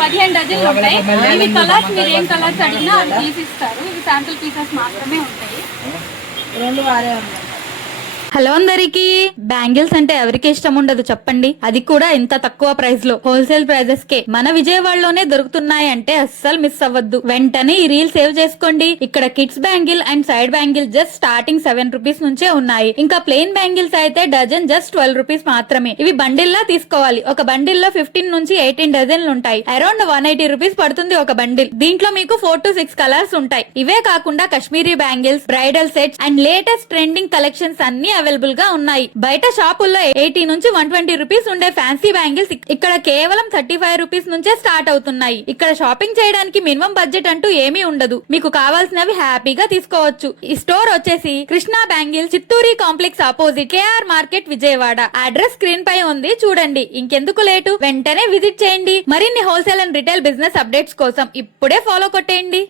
15 డజన్లు ఉంటాయి. ఇవి కలర్స్ మీరు ఏం కలర్స్ అడిగినా అవి తీసిస్తారు. ఇవి శాంపుల్ పీసెస్ మాత్రమే ఉంటాయి. హలో అందరికి, బ్యాంగిల్స్ అంటే ఎవరికి ఇష్టం ఉండదు చెప్పండి. అది కూడా ఇంత తక్కువ ప్రైస్ లో హోల్సేల్ ప్రైజెస్ కే మన విజయవాడలోనే దొరుకుతున్నాయి అంటే అస్సలు మిస్ అవ్వద్దు. వెంటనే ఈ రీల్ సేవ్ చేసుకోండి. ఇక్కడ kids bangle and side bangle just starting 7 rupees నుంచే ఉన్నాయి. ఇంకా ప్లెయిన్ బ్యాంగిల్స్ అయితే డజన్ జస్ట్ 12 రూపీస్ మాత్రమే. ఇవి బండిల్ లా తీసుకోవాలి. ఒక బండిల్ లో 15 నుంచి 18 డజన్లు ఉంటాయి. అరౌండ్ 180 రూపీస్ పడుతుంది ఒక బండిల్. దీంట్లో మీకు 4 to 6 కలర్స్ ఉంటాయి. ఇవే కాకుండా Kashmiri bangles, bridal sets and latest trending collections అన్ని అవైలబుల్ గా ఉన్నాయి. బయట షాపుల్లో 80 నుంచి 120 రూపీస్ ఉండే ఫ్యాన్సీ బ్యాంగిల్స్ ఇక్కడ కేవలం 35 రూపీస్ నుంచే స్టార్ట్ అవుతున్నాయి. ఇక్కడ షాపింగ్ చేయడానికి మినిమం బడ్జెట్ అంటూ ఏమీ ఉండదు. మీకు కావాల్సినవి హ్యాపీగా తీసుకోవచ్చు. ఈ స్టోర్ వచ్చేసి Krishna bangles, Chitturi complex opposite, KR market, Vijayawada. Address screen పై ఉంది చూడండి. ఇంకెందుకు లేటు, వెంటనే విజిట్ చేయండి. మరిన్ని wholesale and retail business updates కోసం ఇప్పుడే ఫాలో కొట్టేయండి.